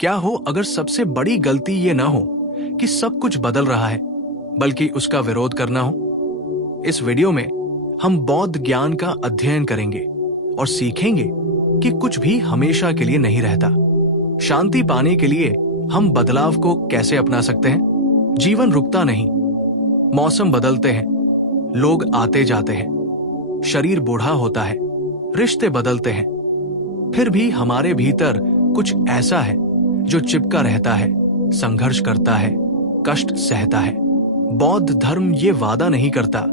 क्या हो अगर सबसे बड़ी गलती ये ना हो कि सब कुछ बदल रहा है, बल्कि उसका विरोध करना हो? इस वीडियो में हम बौद्ध ज्ञान का अध्ययन करेंगे और सीखेंगे कि कुछ भी हमेशा के लिए नहीं रहता। शांति पाने के लिए हम बदलाव को कैसे अपना सकते हैं? जीवन रुकता नहीं, मौसम बदलते हैं, लोग आते जाते हैं, शरीर बूढ़ा होता है, रिश्ते बदलते हैं, फिर भी हमारे भीतर कुछ ऐसा है जो चिपका रहता है, संघर्ष करता है, कष्ट सहता है। बौद्ध धर्म ये वादा नहीं करता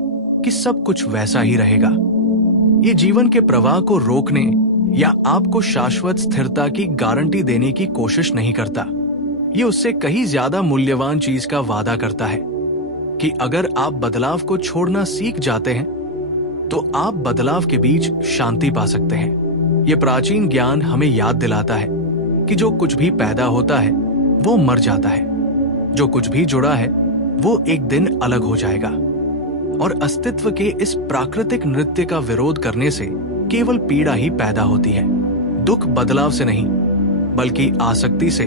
कि सब कुछ वैसा ही रहेगा। ये जीवन के प्रवाह को रोकने या आपको शाश्वत स्थिरता की गारंटी देने की कोशिश नहीं करता। ये उससे कहीं ज्यादा मूल्यवान चीज का वादा करता है कि अगर आप बदलाव को छोड़ना सीख जाते हैं तो आप बदलाव के बीच शांति पा सकते हैं। ये प्राचीन ज्ञान हमें याद दिलाता है कि जो कुछ भी पैदा होता है वो मर जाता है, जो कुछ भी जुड़ा है वो एक दिन अलग हो जाएगा, और अस्तित्व के इस प्राकृतिक नृत्य का विरोध करने से केवल पीड़ा ही पैदा होती है। दुख बदलाव से नहीं बल्कि आसक्ति से,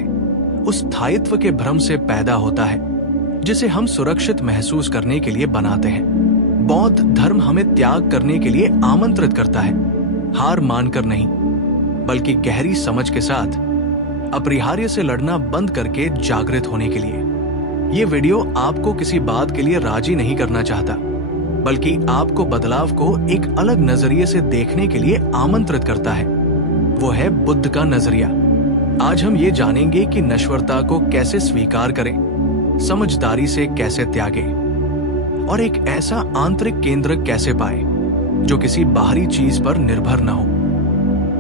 उस स्थायित्व के भ्रम से पैदा होता है जिसे हम सुरक्षित महसूस करने के लिए बनाते हैं। बौद्ध धर्म हमें त्याग करने के लिए आमंत्रित करता है, हार मानकर नहीं बल्कि गहरी समझ के साथ अपरिहार्य से लड़ना बंद करके जागृत होने के लिए। ये वीडियो आपको किसी बात के लिए राजी नहीं करना चाहता, बल्कि आपको बदलाव को एक अलग नजरिए से देखने के लिए आमंत्रित करता है। वो है बुद्ध का नजरिया। आज हम ये जानेंगे कि नश्वरता को कैसे स्वीकार करें, समझदारी से कैसे त्यागें और एक ऐसा आंतरिक केंद्र कैसे पाए जो किसी बाहरी चीज पर निर्भर न हो,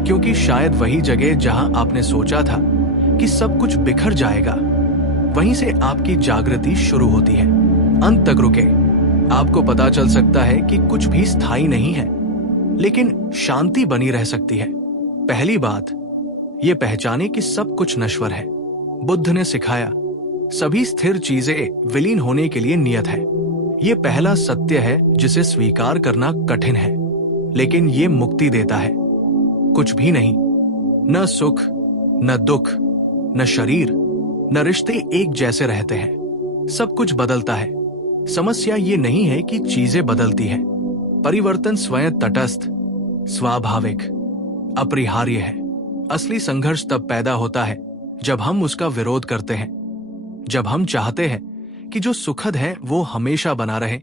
क्योंकि शायद वही जगह जहां आपने सोचा था कि सब कुछ बिखर जाएगा, वहीं से आपकी जागृति शुरू होती है। अंत तक रुके, आपको पता चल सकता है कि कुछ भी स्थायी नहीं है, लेकिन शांति बनी रह सकती है। पहली बात, ये पहचाने कि सब कुछ नश्वर है। बुद्ध ने सिखाया, सभी स्थिर चीजें विलीन होने के लिए नियत है। ये पहला सत्य है जिसे स्वीकार करना कठिन है, लेकिन ये मुक्ति देता है। कुछ भी नहीं, न सुख, न दुख, न शरीर, न रिश्ते एक जैसे रहते हैं। सब कुछ बदलता है। समस्या ये नहीं है कि चीजें बदलती हैं। परिवर्तन स्वयं तटस्थ, स्वाभाविक, अपरिहार्य है। असली संघर्ष तब पैदा होता है जब हम उसका विरोध करते हैं, जब हम चाहते हैं कि जो सुखद है वो हमेशा बना रहे,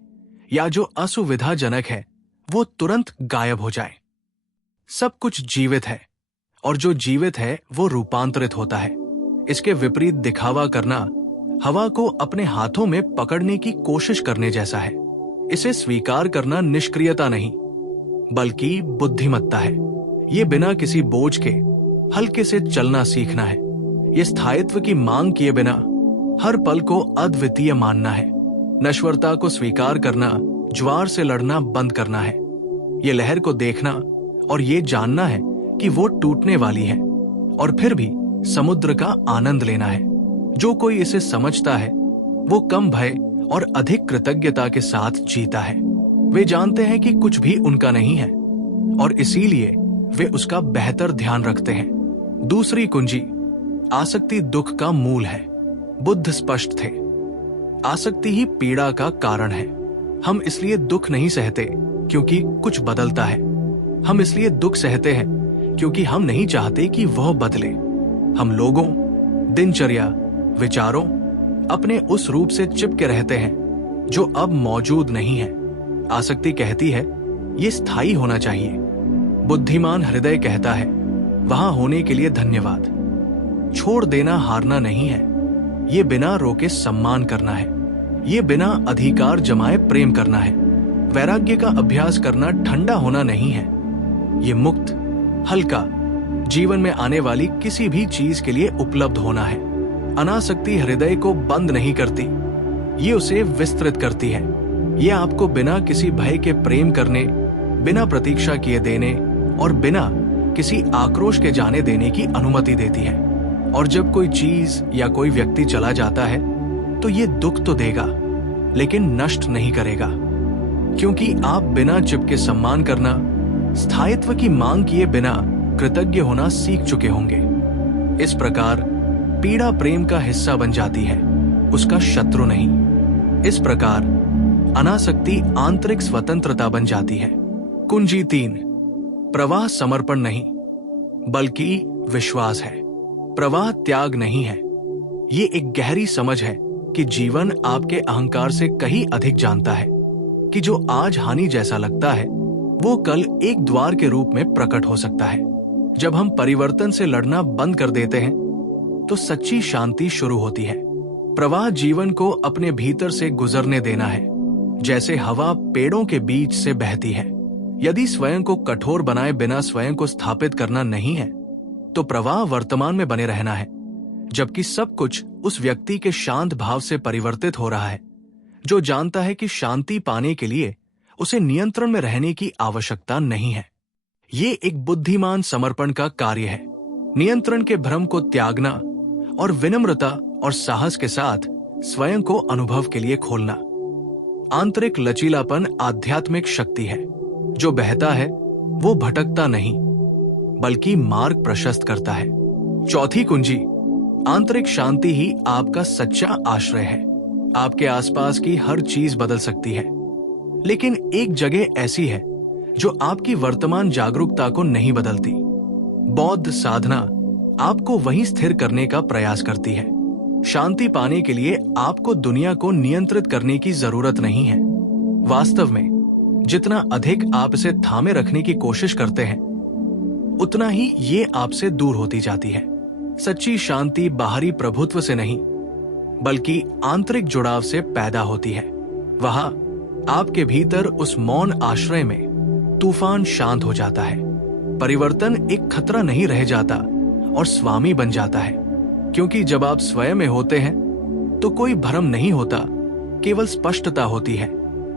या जो असुविधाजनक है वो तुरंत गायब हो जाए। सब कुछ जीवित है, और जो जीवित है वो रूपांतरित होता है। इसके विपरीत दिखावा करना हवा को अपने हाथों में पकड़ने की कोशिश करने जैसा है। इसे स्वीकार करना निष्क्रियता नहीं बल्कि बुद्धिमत्ता है। ये बिना किसी बोझ के हल्के से चलना सीखना है। ये स्थायित्व की मांग किए बिना हर पल को अद्वितीय मानना है। नश्वरता को स्वीकार करना ज्वार से लड़ना बंद करना है। ये लहर को देखना और ये जानना है कि वो टूटने वाली है, और फिर भी समुद्र का आनंद लेना है। जो कोई इसे समझता है वो कम भय और अधिक कृतज्ञता के साथ जीता है। वे जानते हैं कि कुछ भी उनका नहीं है, और इसीलिए वे उसका बेहतर ध्यान रखते हैं। दूसरी कुंजी, आसक्ति दुख का मूल है। बुद्ध स्पष्ट थे, आसक्ति ही पीड़ा का कारण है। हम इसलिए दुख नहीं सहते क्योंकि कुछ बदलता है। हम इसलिए दुख सहते हैं क्योंकि हम नहीं चाहते कि वह बदले। हम लोगों, दिनचर्या, विचारों, अपने उस रूप से चिपके रहते हैं जो अब मौजूद नहीं है। आसक्ति कहती है ये स्थायी होना चाहिए। बुद्धिमान हृदय कहता है वहां होने के लिए धन्यवाद। छोड़ देना हारना नहीं है, ये बिना रोके सम्मान करना है। ये बिना अधिकार जमाए प्रेम करना है। वैराग्य का अभ्यास करना ठंडा होना नहीं है, ये मुक्त, हल्का, जीवन में आने वाली किसी भी चीज के लिए उपलब्ध होना है। अनासक्ति हृदय को बंद नहीं करती, ये उसे विस्तृत करती है। ये आपको बिना किसी भय के प्रेम करने, बिना प्रतीक्षा किए देने और बिना किसी आक्रोश के जाने देने की अनुमति देती है। और जब कोई चीज या कोई व्यक्ति चला जाता है तो ये दुख तो देगा, लेकिन नष्ट नहीं करेगा, क्योंकि आप बिना चिपके सम्मान करना, स्थायित्व की मांग किए बिना कृतज्ञ होना सीख चुके होंगे। इस प्रकार पीड़ा प्रेम का हिस्सा बन जाती है, उसका शत्रु नहीं। इस प्रकार अनासक्ति आंतरिक स्वतंत्रता बन जाती है। कुंजी 3, प्रवाह समर्पण नहीं बल्कि विश्वास है। प्रवाह त्याग नहीं है। ये एक गहरी समझ है कि जीवन आपके अहंकार से कहीं अधिक जानता है, कि जो आज हानि जैसा लगता है वो कल एक द्वार के रूप में प्रकट हो सकता है। जब हम परिवर्तन से लड़ना बंद कर देते हैं तो सच्ची शांति शुरू होती है। प्रवाह जीवन को अपने भीतर से गुजरने देना है, जैसे हवा पेड़ों के बीच से बहती है। यदि स्वयं को कठोर बनाए बिना स्वयं को स्थापित करना नहीं है तो प्रवाह वर्तमान में बने रहना है, जबकि सब कुछ उस व्यक्ति के शांत भाव से परिवर्तित हो रहा है, जो जानता है कि शांति पाने के लिए उसे नियंत्रण में रहने की आवश्यकता नहीं है। ये एक बुद्धिमान समर्पण का कार्य है, नियंत्रण के भ्रम को त्यागना और विनम्रता और साहस के साथ स्वयं को अनुभव के लिए खोलना। आंतरिक लचीलापन आध्यात्मिक शक्ति है। जो बहता है वो भटकता नहीं बल्कि मार्ग प्रशस्त करता है। चौथी कुंजी, आंतरिक शांति ही आपका सच्चा आश्रय है। आपके आसपास की हर चीज बदल सकती है, लेकिन एक जगह ऐसी है जो आपकी वर्तमान जागरूकता को नहीं बदलती। बौद्ध साधना आपको वहीं स्थिर करने का प्रयास करती है। शांति पाने के लिए आपको दुनिया को नियंत्रित करने की जरूरत नहीं है। वास्तव में जितना अधिक आप इसे थामे रखने की कोशिश करते हैं, उतना ही ये आपसे दूर होती जाती है। सच्ची शांति बाहरी प्रभुत्व से नहीं बल्कि आंतरिक जुड़ाव से पैदा होती है। वहां आपके भीतर उस मौन आश्रय में तूफान शांत हो जाता है। परिवर्तन एक खतरा नहीं रह जाता और स्वामी बन जाता है, क्योंकि जब आप स्वयं में होते हैं तो कोई भ्रम नहीं होता, केवल स्पष्टता होती है,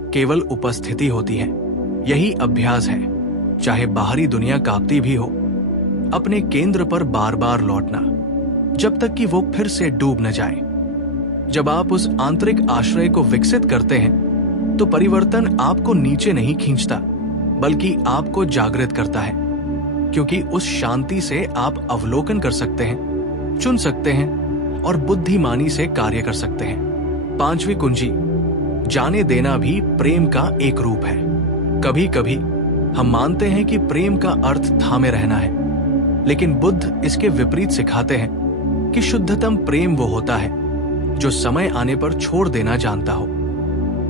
केवल उपस्थिति होती है। यही अभ्यास है, चाहे बाहरी दुनिया कांपती भी हो, अपने केंद्र पर बार बार लौटना, जब तक कि वो फिर से डूब न जाए। जब आप उस आंतरिक आश्रय को विकसित करते हैं तो परिवर्तन आपको नीचे नहीं खींचता बल्कि आपको जागृत करता है, क्योंकि उस शांति से आप अवलोकन कर सकते हैं, चुन सकते हैं और बुद्धिमानी से कार्य कर सकते हैं। पांचवी कुंजी, जाने देना भी प्रेम का एक रूप है। कभी कभी हम मानते हैं कि प्रेम का अर्थ थामे रहना है, लेकिन बुद्ध इसके विपरीत सिखाते हैं कि शुद्धतम प्रेम वो होता है जो समय आने पर छोड़ देना जानता हो।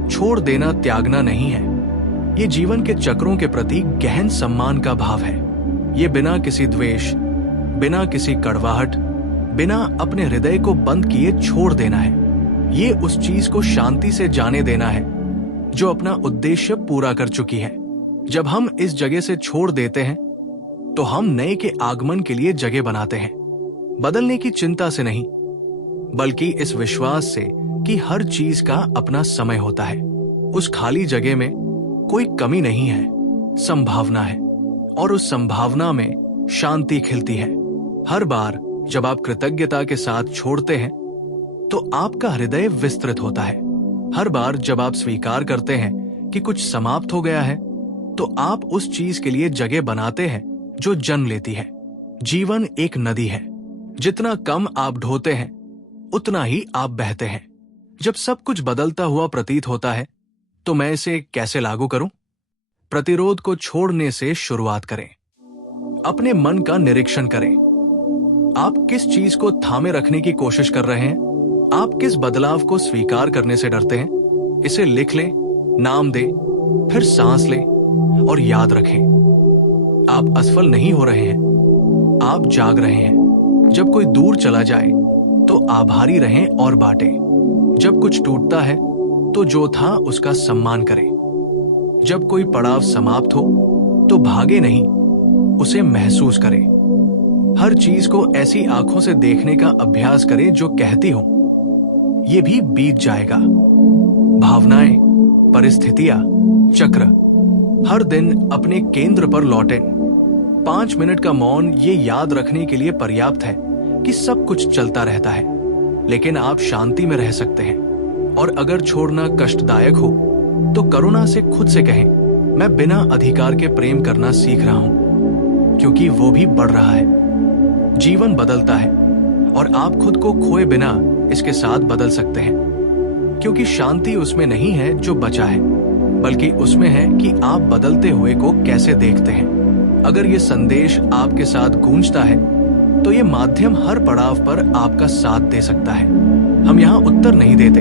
छोड़ देना त्यागना नहीं है, ये जीवन के चक्रों के प्रति गहन सम्मान का भाव है। ये बिना किसी द्वेष, बिना किसी कड़वाहट, बिना अपने हृदय को बंद किए छोड़ देना है। ये उस चीज को शांति से जाने देना है जो अपना उद्देश्य पूरा कर चुकी है। जब हम इस जगह से छोड़ देते हैं तो हम नए के आगमन के लिए जगह बनाते हैं, बदलने की चिंता से नहीं बल्कि इस विश्वास से कि हर चीज का अपना समय होता है। उस खाली जगह में कोई कमी नहीं है, संभावना है, और उस संभावना में शांति खिलती है। हर बार जब आप कृतज्ञता के साथ छोड़ते हैं तो आपका हृदय विस्तृत होता है। हर बार जब आप स्वीकार करते हैं कि कुछ समाप्त हो गया है तो आप उस चीज के लिए जगह बनाते हैं जो जन्म लेती है। जीवन एक नदी है, जितना कम आप ढोते हैं उतना ही आप बहते हैं। जब सब कुछ बदलता हुआ प्रतीत होता है तो मैं इसे कैसे लागू करूं? प्रतिरोध को छोड़ने से शुरुआत करें। अपने मन का निरीक्षण करें। आप किस चीज को थामे रखने की कोशिश कर रहे हैं? आप किस बदलाव को स्वीकार करने से डरते हैं? इसे लिख लें, नाम दें, फिर सांस लें और याद रखें, आप असफल नहीं हो रहे हैं, आप जाग रहे हैं। जब कोई दूर चला जाए तो आभारी रहें और बांटें। जब कुछ टूटता है तो जो था उसका सम्मान करें। जब कोई पड़ाव समाप्त हो तो भागे नहीं, उसे महसूस करें। हर चीज को ऐसी आंखों से देखने का अभ्यास करें जो कहती हो, ये भी बीत जाएगा। भावनाएं, परिस्थितियां, चक्र, हर दिन अपने केंद्र पर लौटें। 5 मिनट का मौन ये याद रखने के लिए पर्याप्त है कि सब कुछ चलता रहता है, लेकिन आप शांति में रह सकते हैं। और अगर छोड़ना कष्टदायक हो तो करुणा से खुद से कहें, मैं बिना अधिकार के प्रेम करना सीख रहा हूं, क्योंकि वो भी बढ़ रहा है। जीवन बदलता है और आप खुद को खोए बिना इसके साथ बदल सकते हैं, क्योंकि शांति उसमें नहीं है जो बचा है, बल्कि उसमें है कि आप बदलते हुए को कैसे देखते हैं। अगर ये संदेश आपके साथ गूंजता है तो ये माध्यम हर पड़ाव पर आपका साथ दे सकता है। हम यहाँ उत्तर नहीं देते,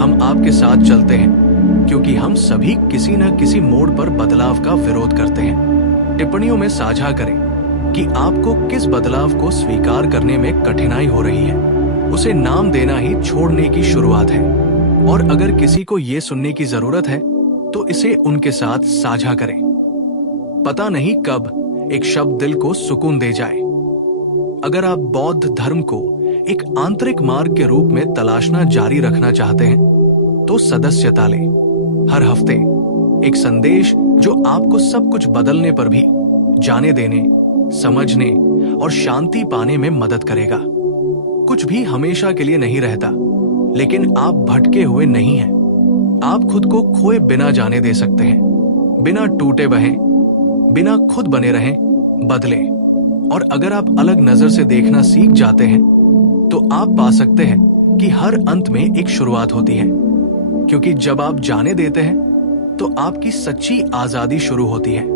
हम आपके साथ चलते हैं, क्योंकि हम सभी किसी न किसी मोड़ पर बदलाव का विरोध करते हैं। टिप्पणियों में साझा करें कि आपको किस बदलाव को स्वीकार करने में कठिनाई हो रही है। उसे नाम देना ही छोड़ने की शुरुआत है। और अगर किसी को ये सुनने की जरूरत है तो इसे उनके साथ साझा करें। पता नहीं कब एक शब्द दिल को सुकून दे जाए। अगर आप बौद्ध धर्म को एक आंतरिक मार्ग के रूप में तलाशना जारी रखना चाहते हैं तो सदस्यता लें। हर हफ्ते एक संदेश जो आपको सब कुछ बदलने पर भी जाने देने, समझने और शांति पाने में मदद करेगा। कुछ भी हमेशा के लिए नहीं रहता, लेकिन आप भटके हुए नहीं हैं। आप खुद को खोए बिना जाने दे सकते हैं, बिना टूटे बहें, बिना खुद बने रहें, बदलें। और अगर आप अलग नजर से देखना सीख जाते हैं तो आप पा सकते हैं कि हर अंत में एक शुरुआत होती है, क्योंकि जब आप जाने देते हैं तो आपकी सच्ची आजादी शुरू होती है।